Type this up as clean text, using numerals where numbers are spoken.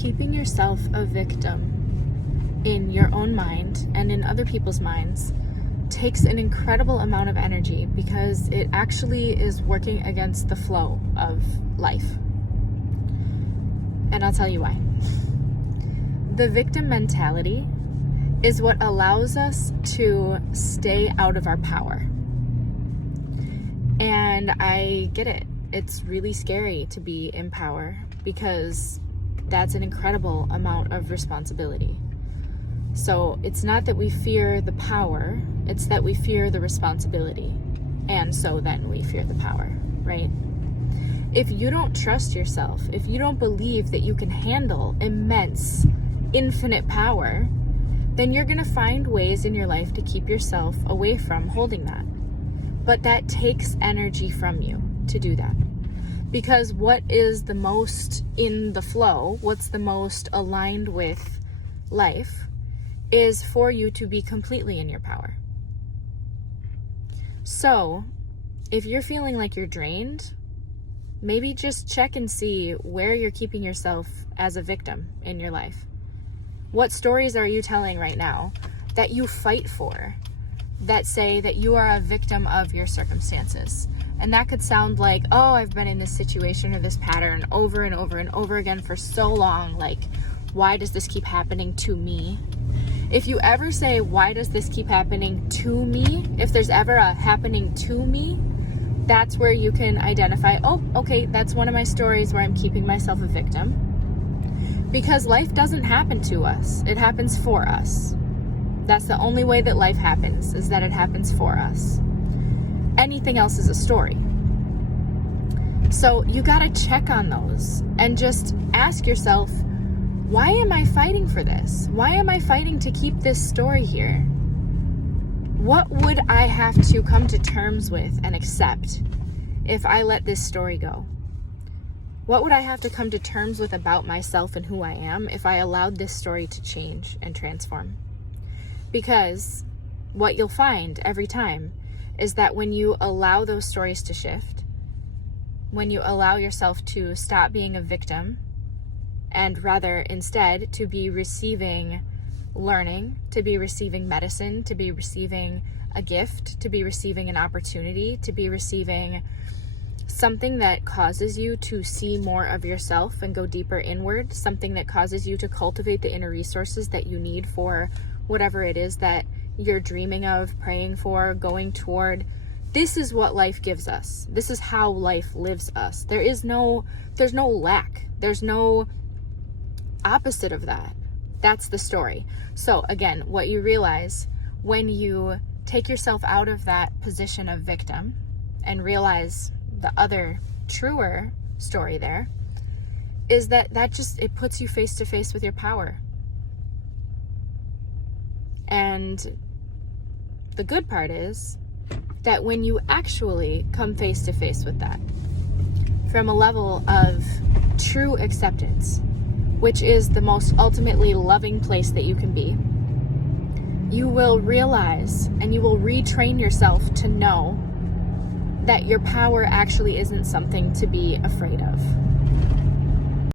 keeping yourself a victim in your own mind and in other people's minds takes an incredible amount of energy because it actually is working against the flow of life. And I'll tell you why. The victim mentality is what allows us to stay out of our power. And I get it. It's really scary to be in power because that's an incredible amount of responsibility. So it's not that we fear the power, it's that we fear the responsibility. And so then we fear the power, right? If you don't trust yourself, if you don't believe that you can handle immense, infinite power, then you're going to find ways in your life to keep yourself away from holding that. But that takes energy from you to do that. Because what is the most in the flow, what's the most aligned with life, is for you to be completely in your power. So, if you're feeling like you're drained, maybe just check and see where you're keeping yourself as a victim in your life. What stories are you telling right now that you fight for, that say that you are a victim of your circumstances? And that could sound like, oh, I've been in this situation or this pattern over and over and over again for so long. Like, why does this keep happening to me? If you ever say, why does this keep happening to me? If there's ever a happening to me, that's where you can identify, oh, okay, that's one of my stories where I'm keeping myself a victim. Because life doesn't happen to us. It happens for us. That's the only way that life happens, is that it happens for us. Anything else is a story. So you gotta check on those and just ask yourself, why am I fighting for this? Why am I fighting to keep this story here? What would I have to come to terms with and accept if I let this story go? What would I have to come to terms with about myself and who I am if I allowed this story to change and transform? Because what you'll find every time is that when you allow those stories to shift, when you allow yourself to stop being a victim and rather instead to be receiving learning, to be receiving medicine, to be receiving a gift, to be receiving an opportunity, to be receiving something that causes you to see more of yourself and go deeper inward, something that causes you to cultivate the inner resources that you need for whatever it is that you're dreaming of, praying for, going toward. This is what life gives us. This is how life lives us. There's no lack. There's no opposite of that. That's the story. So again, what you realize when you take yourself out of that position of victim and realize the other truer story there is that it puts you face to face with your power. And the good part is that when you actually come face to face with that from a level of true acceptance, which is the most ultimately loving place that you can be, you will realize and you will retrain yourself to know that your power actually isn't something to be afraid of.